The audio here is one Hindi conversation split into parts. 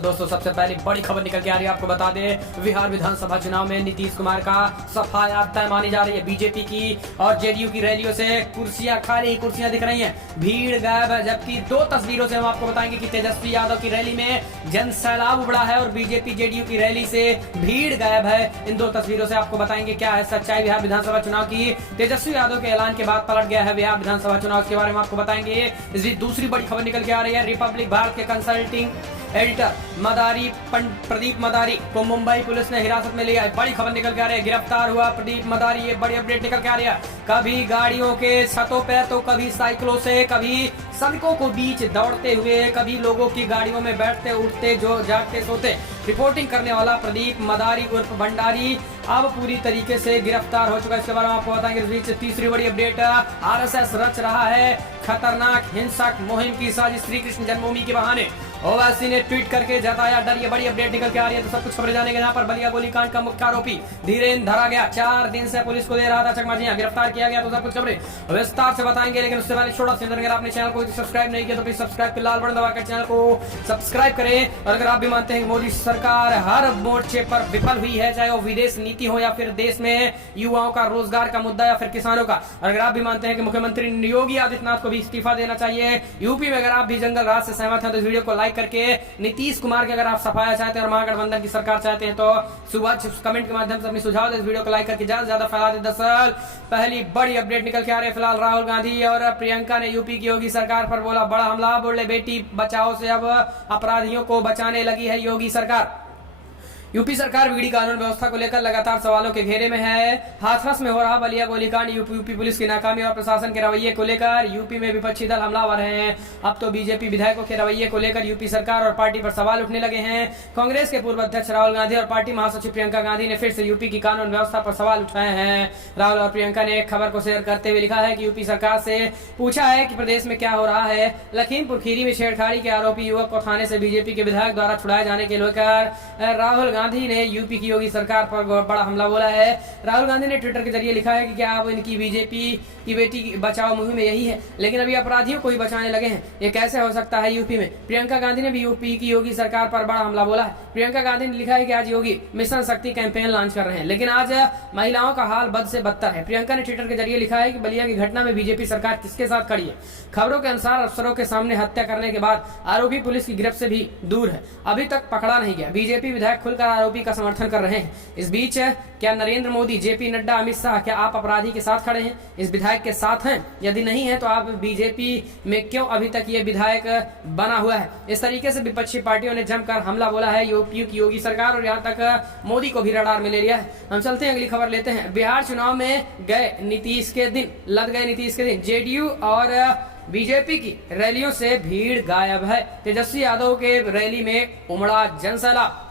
तो दोस्तों सबसे पहले बड़ी खबर निकल के आ रही है, आपको बता दें बिहार विधानसभा चुनाव में नीतीश कुमार का सफाया तय मानी जा रही है। बीजेपी की और जेडीयू की रैलियों से कुर्सियां खाली कुर्सियां दिख रही हैं, भीड़ गायब है। जबकि दो तस्वीरों से हम आपको बताएंगे कि तेजस्वी यादव की रैली में जन सैलाब उमड़ा है और बीजेपी जेडीयू की रैली से भीड़ गायब है। इन दो तस्वीरों से आपको बताएंगे क्या है सच्चाई बिहार विधानसभा चुनाव की। तेजस्वी यादव के ऐलान के बाद पलट गया है बिहार विधानसभा चुनाव, के बारे में आपको बताएंगे। इस बीच दूसरी बड़ी खबर निकल के आ रही है, रिपब्लिक भारत के कंसल्टिंग एडिटर प्रदीप मदारी को मुंबई पुलिस ने हिरासत में लिया है। बड़ी खबर निकल के आ रही है, गिरफ्तार हुआ प्रदीप मदारी। ये बड़ी अपडेट निकल के आ रही है। कभी गाड़ियों के छतों पे तो कभी साइकिलों से, कभी सड़कों को बीच दौड़ते हुए, कभी लोगों की गाड़ियों में बैठते उठते जो जागते सोते रिपोर्टिंग करने वाला प्रदीप मदारी उर्फ भंडारी अब पूरी तरीके से गिरफ्तार हो चुका है। इसके बारे में आपको बताएंगे। इस बीच तीसरी बड़ी अपडेट, आरएसएस रच रहा है खतरनाक हिंसक मुहिम की साजिश श्री कृष्ण जन्मभूमि के बहाने। ओवैसी ने ट्वीट करके जताया डर। ये बड़ी अपडेट निकल के आ रही है, तो सब कुछ खबरें जानेंगे। यहाँ पर बलिया गोलीकांड का मुख्य आरोपी धीरेन्द्र धरा गया, 4 दिन से पुलिस को दे रहा था चकमाजियां, गिरफ्तार किया गया। तो सब कुछ खबरें विस्तार से बताएंगे, लेकिन उससे पहले छोटा सा अगर आपने चैनल को सब्सक्राइब नहीं किया तो प्लीज सब्सक्राइब के लाल बटन दबाकर चैनल को सब्सक्राइब करें। और अगर आप भी मानते हैं कि मोदी सरकार हर मोर्चे पर विफल हुई है, चाहे वो विदेश नीति हो या फिर देश में युवाओं का रोजगार का मुद्दा या फिर किसानों का, अगर आप भी मानते हैं कि मुख्यमंत्री योगी आदित्यनाथ को भी इस्तीफा देना चाहिए, यूपी में अगर आप भी जंगल राज से सहमत हैं तो इस वीडियो को लाइक करके नीतीश कुमार के अगर आप सफाया चाहते हैं और महागठबंधन की सरकार चाहते हैं तो सुबह कमेंट के माध्यम से अपने सुझाव इस वीडियो को लाइक करके ज्यादा से ज्यादा फैला दें। दरअसल पहली बड़ी अपडेट निकल के आ रही है। फिलहाल राहुल गांधी और प्रियंका ने यूपी की योगी सरकार पर बोला बड़ा हमला, बोले बेटी बचाओ से अब अपराधियों को बचाने लगी है योगी सरकार। यूपी सरकार बिगड़ी कानून व्यवस्था को लेकर लगातार सवालों के घेरे में है। हाथरस में हो रहा बलिया गोलीकांड, यूपी पुलिस की नाकामी और प्रशासन के रवैये को लेकर यूपी में विपक्षी दल हमलावर हैं। अब तो बीजेपी विधायकों के रवैये को लेकर यूपी सरकार और पार्टी पर सवाल उठने लगे हैं। कांग्रेस के पूर्व अध्यक्ष राहुल गांधी और पार्टी महासचिव प्रियंका गांधी ने फिर से यूपी की कानून व्यवस्था पर सवाल उठाए हैं। राहुल और प्रियंका ने एक खबर को शेयर करते हुए लिखा है कि यूपी सरकार से पूछा है कि प्रदेश में क्या हो रहा है। लखीमपुर खीरी में छेड़छाड़ी के आरोपी युवक को थाने से बीजेपी के विधायक द्वारा छुड़ाए जाने के लेकर राहुल गांधी ने यूपी की योगी सरकार पर बड़ा हमला बोला है। राहुल गांधी ने ट्विटर के जरिए लिखा है कि क्या अब इनकी बीजेपी की बेटी बचाओ मुहिम में यही है, लेकिन अभी अपराधियों को ही बचाने लगे हैं, ये कैसे हो सकता है यूपी में। प्रियंका गांधी ने भी यूपी की योगी सरकार पर बड़ा हमला बोला है। प्रियंका गांधी ने लिखा है कि आज योगी मिशन शक्ति कैंपेन लॉन्च कर रहे हैं, लेकिन आज महिलाओं का हाल बद से बदतर है। प्रियंका ने ट्विटर के जरिए लिखा है कि बलिया की घटना में बीजेपी सरकार किसके साथ खड़ी है। खबरों के अनुसार अफसरों के सामने हत्या करने के बाद आरोपी पुलिस की गिरफ्त से भी दूर है, अभी तक पकड़ा नहीं गया। बीजेपी विधायक खुलकर आरोपी का समर्थन कर रहे हैं। इस बीच क्या नरेंद्र मोदी, जेपी नड्डा, अमित शाह क्या आप अपराधी के साथ खड़े हैं, इस विधायक के साथ हैं? यदि नहीं है तो आप बीजेपी में क्यों अभी तक ये विधायक बना हुआ है। इस तरीके से विपक्षी पार्टियों ने जमकर हमला बोला है यूपी की योगी सरकार, और यहाँ तक मोदी को भी रडार में ले लिया है। हम चलते हैं अगली खबर लेते हैं। बिहार चुनाव में गए नीतीश के दिन, लद गए नीतीश के दिन। जेडीयू और बीजेपी की रैलियों से भीड़ गायब है। तेजस्वी यादव के रैली में उमड़ा जनसैलाब।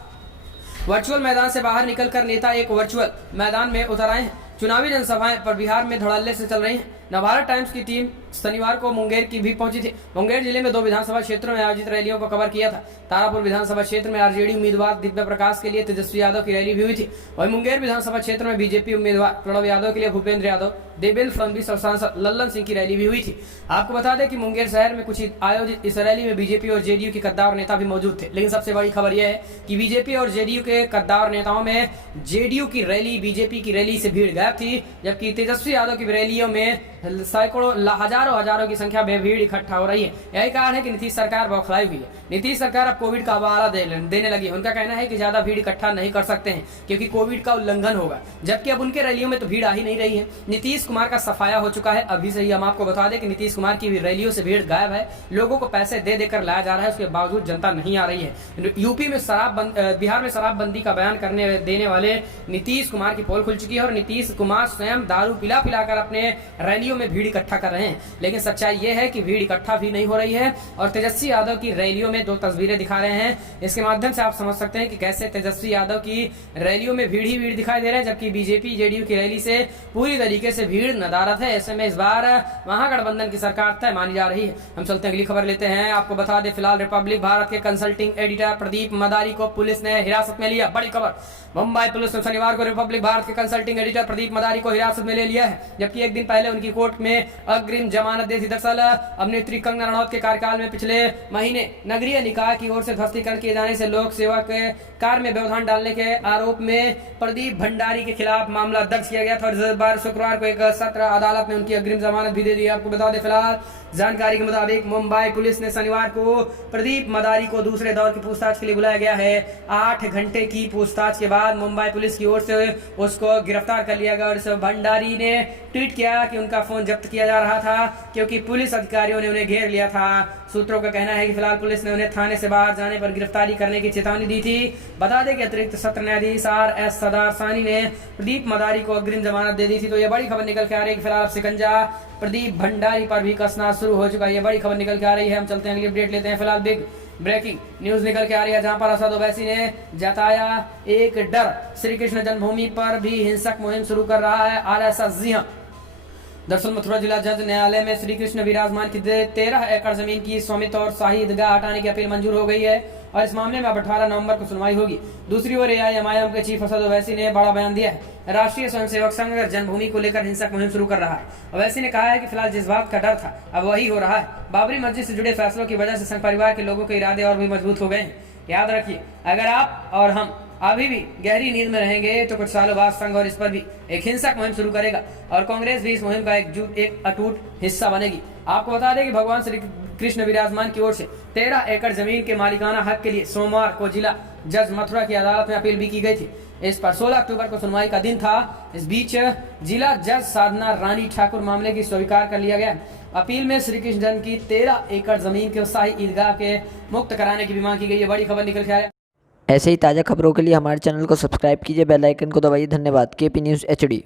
वर्चुअल मैदान से बाहर निकलकर नेता एक वर्चुअल मैदान में उतर आए हैं। चुनावी जनसभाएं पर बिहार में धड़ल्ले से चल रही हैं। नवभारत टाइम्स की टीम शनिवार को मुंगेर की भी पहुंची थी। मुंगेर जिले में 2 विधानसभा क्षेत्रों में आयोजित रैलियों को कवर किया था। तारापुर विधानसभा क्षेत्र में आरजेडी उम्मीदवार दिव्य प्रकाश के लिए तेजस्वी यादव की रैली भी हुई थी। वहीं मुंगेर विधानसभा क्षेत्र में बीजेपी उम्मीदवार प्रणव यादव के लिए भूपेंद्र यादव, देवेंद्र फडणवीस और सांसद लल्लन सिंह की रैली भी हुई थी। आपको बता दें कि मुंगेर शहर में कुछ आयोजित इस रैली में बीजेपी और जेडीयू के कद्दावर नेता भी मौजूद थे। लेकिन सबसे बड़ी खबर यह है कि बीजेपी और जेडीयू के कद्दावर नेताओं में जेडीयू की रैली बीजेपी की रैली से भीड़ गायब थी, जबकि तेजस्वी यादव की रैलियों में सैकड़ों हजारों की संख्या में भीड़ इकट्ठा हो रही है। यही कारण है कि नीतीश सरकार बौखलाई हुई है। नीतीश सरकार अब कोविड का हवाला देने लगी है। उनका कहना है कि ज्यादा भीड़ इकट्ठा नहीं कर सकते हैं क्योंकि कोविड का उल्लंघन होगा, जबकि अब उनके रैलियों में तो भीड़ आ ही नहीं रही है। नीतीश कुमार का सफाया हो चुका है। अभी से ही हम आपको बता दें कि नीतीश कुमार की रैलियों से भीड़ गायब है। लोगों को पैसे दे देकर लाया जा रहा है, उसके बावजूद जनता नहीं आ रही है। यूपी में बिहार में शराबबंदी का बयान देने वाले नीतीश कुमार की पोल खुल चुकी है और नीतीश कुमार स्वयं दारू पिलाकर अपने रैलियों में भीड़ इकट्ठा कर रहे हैं। लेकिन सच्चाई ये है कि भीड़ इकट्ठा भी नहीं हो रही है। और तेजस्वी यादव की रैलियों में 2 तस्वीरें दिखा रहे हैं। इसके माध्यम से आप समझ सकते हैं कि कैसे तेजस्वी यादव की रैलियों में भीड़ ही भीड़ दिखाई दे रहे हैं, जबकि बीजेपी जेडीयू की रैली से पूरी तरीके से भीड़ नदारत है। ऐसे में इस बार महागठबंधन की सरकार तय मानी जा रही है। हम चलते हैं अगली खबर लेते हैं। आपको बता दें फिलहाल रिपब्लिक भारत के कंसल्टिंग एडिटर प्रदीप मदारी को पुलिस ने हिरासत में लिया। बड़ी खबर, मुंबई पुलिस ने शनिवार को रिपब्लिक भारत के कंसल्टिंग एडिटर प्रदीप मदारी को हिरासत में ले लिया है, जबकि एक दिन पहले उनकी कोर्ट में अग्रिम जमानत दे दी। दरअसल अभिनेत्री कंगना रनौत के कार्यकाल में पिछले महीने नगरीय निकाय की ओर से ध्वस्तीकरण किए जाने से लोक सेवा के कार्य में व्यवधान डालने के आरोप में प्रदीप भंडारी के खिलाफ मामला दर्ज किया गया था और इस बार शुक्रवार को एक सत्र अदालत ने उनकी अग्रिम जमानत भी दे दी। आपको बता दें, फिलहाल जानकारी के मुताबिक मुंबई पुलिस ने शनिवार को प्रदीप मदारी को दूसरे दौर की पूछताछ के लिए बुलाया गया है। 8 घंटे की पूछताछ के बाद मुंबई पुलिस की ओर से उसको गिरफ्तार कर लिया गया और इस भंडारी ने ट्वीट किया कि उनका फोन जब्त किया जा रहा था क्योंकि पुलिस अधिकारियों ने उन्हें घेर लिया था। सूत्रों का कहना है कि फिलहाल पुलिस ने उन्हें थाने से बाहर जाने पर गिरफ्तारी करने की चेतावनी दी थी। बता दें कि अतिरिक्त सत्र न्यायाधीश RS सदारसानी ने प्रदीप मदारी को अग्रिम जमानत दे दी थी। तो ये बड़ी खबर निकल के आ रही है कि फिलहाल शिकंजा प्रदीप भंडारी पर भी कसना शुरू हो चुका है। ये बड़ी खबर निकल के आ रही है। हम चलते हैं अगली अपडेट लेते हैं। फिलहाल बिग ब्रेकिंग न्यूज निकल के आ रही है जहां पर असद ओवैसी ने जताया एक डर, श्री कृष्ण जन्मभूमि पर भी हिंसक मुहिम शुरू कर रहा है RSS। जी हां, दरअसल मथुरा जिला जज न्यायालय में श्री कृष्ण विराजमान की 13 एकड़ जमीन की स्वामित्व और शाही ईदगाह हटाने की अपील मंजूर हो गई है और इस मामले में अब 18 नवंबर को सुनवाई होगी। दूसरी ओर AIMIM के चीफ असद ओवैसी ने बड़ा बयान दिया है। राष्ट्रीय स्वयंसेवक संघ जन्मभूमि को लेकर हिंसक मुहिम शुरू कर रहा है। ओवैसी ने कहा है कि फिलहाल जिस बात का डर था अब वही हो रहा है। बाबरी मस्जिद से जुड़े फैसलों की वजह से संघ परिवार के लोगों के इरादे और भी मजबूत हो गए हैं। याद रखिए, अगर आप और हम अभी भी गहरी नींद में रहेंगे तो कुछ सालों बाद संघ और इस पर भी एक हिंसक मुहिम शुरू करेगा और कांग्रेस भी इस मुहिम का एक अटूट हिस्सा बनेगी। आपको बता दें कि भगवान श्री कृष्ण विराजमान की ओर से 13 एकड़ जमीन के मालिकाना हक के लिए सोमवार को जिला जज मथुरा की अदालत में अपील भी की गई थी। इस पर 16 अक्टूबर को सुनवाई का दिन था। इस बीच जिला जज साधना रानी ठाकुर मामले की स्वीकार कर लिया गया। अपील में श्री कृष्ण जन्म की 13 एकड़ जमीन के शाही ईदगाह के मुक्त कराने की भी मांग की गई है। बड़ी खबर निकल के आ रही है। ऐसे ही ताज़ा खबरों के लिए हमारे चैनल को सब्सक्राइब कीजिए, बेल आइकन को दबाइए। धन्यवाद। KP News HD।